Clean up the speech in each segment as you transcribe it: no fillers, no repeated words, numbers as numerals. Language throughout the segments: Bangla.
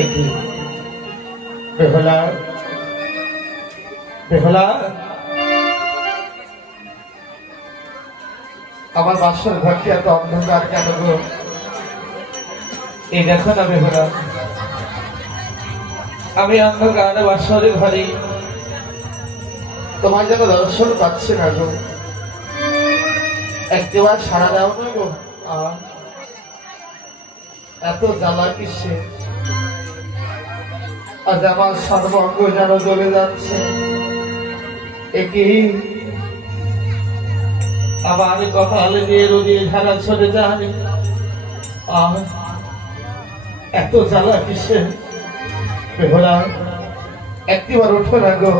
একই বেহলা বেহলা আমার বাসর ঘরটি এত অন্ধকার কেন গো? এই দেখো না বেহলা, আমি অন্ধকার বাসরে ঘরে তোমার যেন দর্শন পাচ্ছি না গো। একবার সারা দাও না গো। এত জ্বালা কিসে? আজ আমার সর্বঙ্গ যেন জ্বলে যাচ্ছে। একই আবার কপালে দিয়ে রোদিয়ে ধারা চলে যায়। এত জ্বালা কিসে? বেহলা একটিবার ওঠো না গো।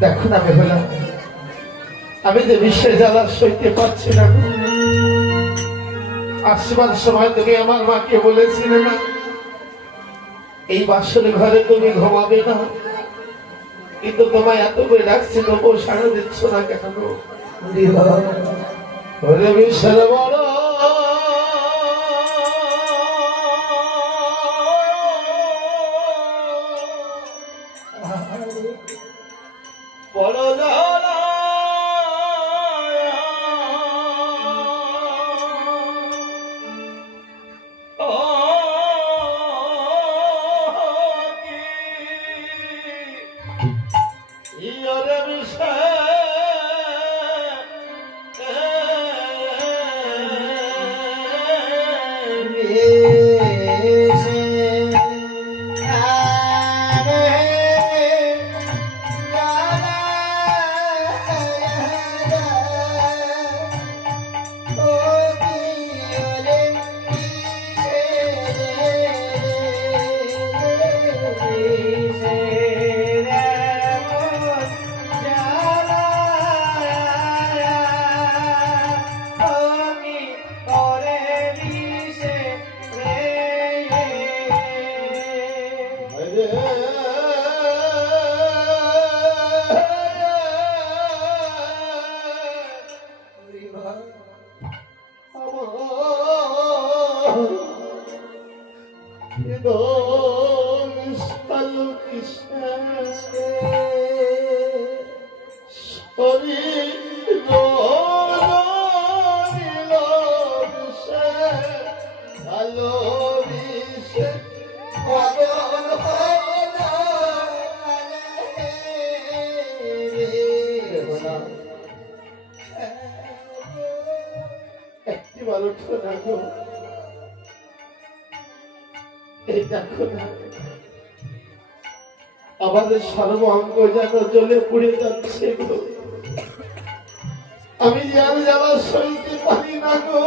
দেখো না বেহলা, আমি যে বিশ্বে জ্বালা সইতে পারছি না গো। আসবার সময় তুমি আমার মাকে বলেছিলে না এই বাসরে ঘরে তুমি ঘুমাবে না, কিন্তু তোমায় এত করে ডাকছি তবুও সাড়া দিচ্ছ না কেন? বিশ্বের বড় বড় জ্বালা, আমাদের সর্বাঙ্গ যেন জ্বলে পুড়ে যাচ্ছে গো। আমি যার জ্বালা সইতে পারি না গো।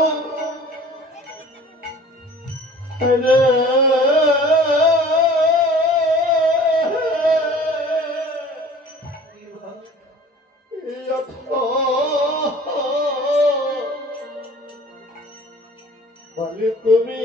বলে তুমি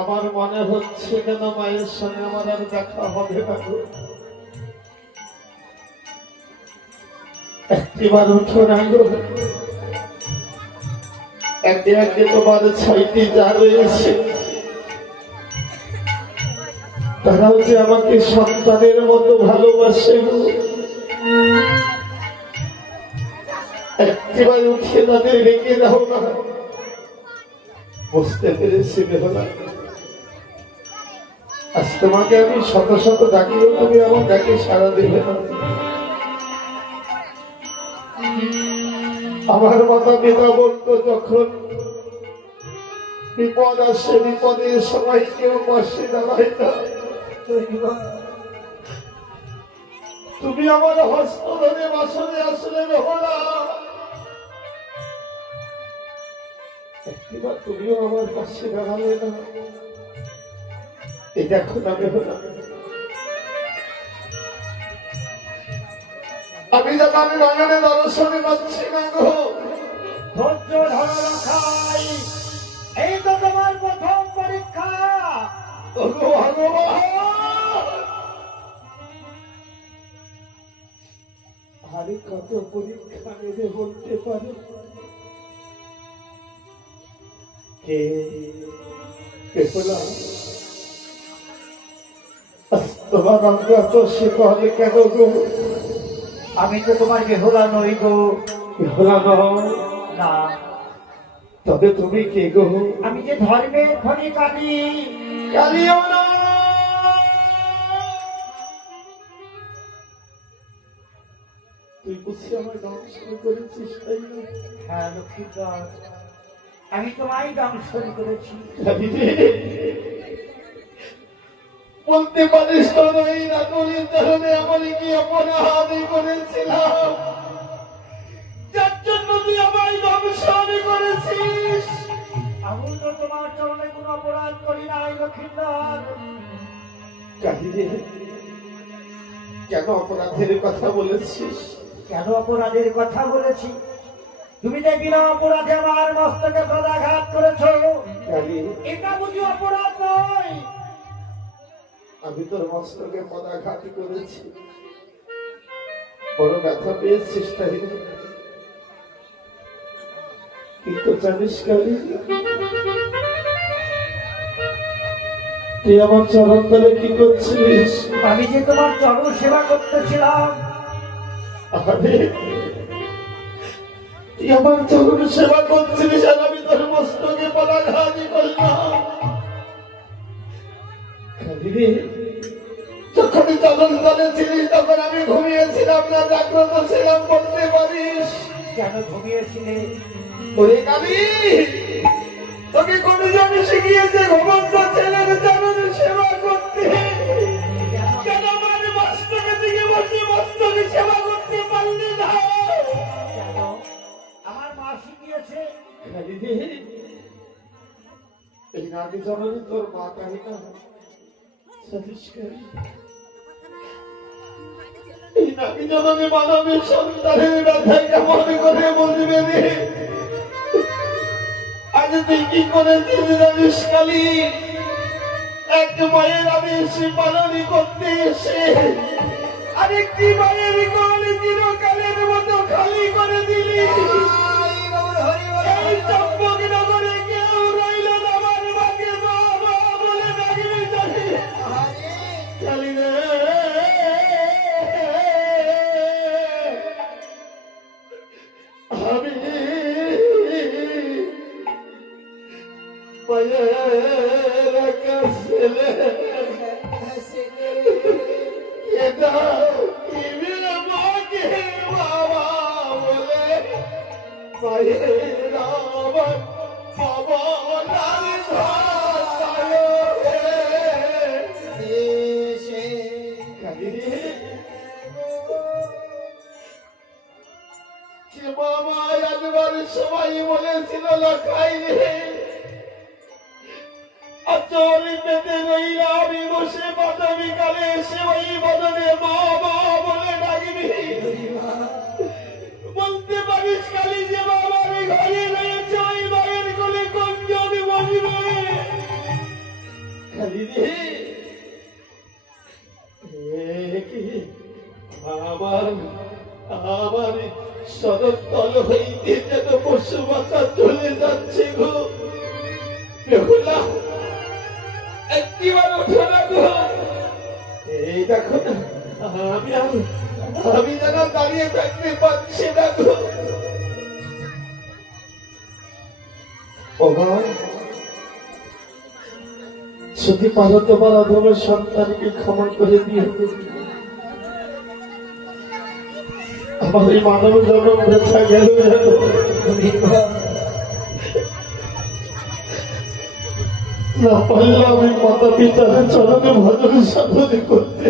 আমার মনে হচ্ছে কেন মায়ের সঙ্গে আমার আর দেখা হবে না। একটিবার উঠো না গো। একে একে তোমার 6টি যা রয়েছে তারাও যে আমাকে সন্তানের মতো ভালোবাসে গো। একটিবার উঠে তাদের রেখে দাও না। বুঝতে পেরেছি বেহলা, আজ তোমাকে আমি শত শত ডাকিও তুমি আমার ডাকে সাড়া দেবে না। আমার মাতা পিতা বলতো যখন বিপদ আসে বিপদের সময় কেউ পাশে দাঁড়ায় না, তুমি আমার হস্ত ধরে বাসনে আসলে বেহলা। একটিবার তুমিও আমার পাশে দাঁড়ালে না। এই দেখো না বেহুলা, আমি যেন আমি নয়নে দর্শনে পাচ্ছি না গো। ধৈর্য ধরো রাখাই, এই তো তোমার প্রথম পরীক্ষা। ওগো ভগবান, আরে কত পরীক্ষা নেবে বলতে পারো? কে বেহুলা, তোমার অঙ্গ এত শিখলে কেন গো? আমি তো তোমার বেহুলা নই গো। বেহুলা নও? না। তবে তুমি কে গো? আমি যে ধর্মের ফণি কালী। কালিও না, তুই বুঝছি আমার দংশন করেছিস তাই না? হ্যাঁ লক্ষ্মীধর, আমি তোমায় দংশন করেছি। কালি রে, বলতে পারিস তো এই রাগলের কারণে আমার কি অপরাধ করেছিলাম, যার জন্য তুই আমায় দংশন করেছিস? আমি তো তোমার চরণে কোনো অপরাধ করি নাই লক্ষ্মীধর। কালি রে, কেন অপরাধের কথা বলেছিস? কেন অপরাধের কথা বলেছি? তুমি যে বিনা অপরাধে আমার মস্তকে প্রদাঘাত করেছ, কালি, এটা বুঝি অপরাধ নয়? আমি তোর মস্তকে পদাঘাত করেছি, বড় ব্যথা পেয়েছিস তাই না? কিন্তু জানিস কালি, তুই আমার চরণ তলে কি করছিস? আমি যে তোমার চরণ সেবা করতেছিলাম। আরে, তুই আমার চরণ সেবা করছিলিস আর আমি তোর মস্তকে পদাঘাত করলাম। কালি রে, যখনই চরণ তলে ছিলিস তখন আমি ঘুমিয়েছিলাম না, জাগ্রত ছিলাম বলতে পারিস? কেন ঘুমিয়েছিলে? ওরে কালি, তোকে কোনজন শিখিয়েছে ঘুমন্ত ছেলের চরণ সেবা করতে? কেন আমার মস্তকে দিকে বসে মস্তকে সেবা করতে পারলি না? কেন? আমার মা শিখিয়েছে। কালি রে, এই নারী জননী তোর মা কালি না, জানিস কালি, এই নারী জননী মানবের সন্তানের ব্যথায় কেমন করে বুঝবে রে? আজ তুই কি করেছিস জানিস কালি? এক মায়ের আদেশ পালন করতে এসে আরেকটি মায়ের কোল চিরকালের মতো খালি করে দিলি। এই চম্পকনগরে কেউ রইল না আমার মাকে মা মা বলে ডাকবি জানি? কালি রে, আমি মায়ের কাছে এটা ইবির মাকে বাবা বলে মায়ের আমার বাবা নার ভাষায় দেশে। কালি রে, সে বাবা একবার সবাই বলেছিল লখাই রে, আচল পেতে রইলা আমি বসে বাদবি কালে এসে ওই বদলে মা মা বলে ডাকবি। বলতে পারিস কালি যে বাবা আমি ঘরে রয়েছে ওই মায়ের কোলে কোনজন বসবে? কালি রে, কি আমার আমার সদর তল হইতে যেন পশু বাসা চলে যাচ্ছে গো। বেহুলা, একটিবার ওঠো না গো। এই দেখো না, আমি যেন দাঁড়িয়ে থাকতে পারছি না গো। ও মা, যদি পারো তোমার অধমের সন্তানকে ক্ষমা করে দিয়ে আমার এই মানব জন্ম বেঁচা গেল। না পারলে আমি মাতা পিতার চরণে ভজন সাধন করতে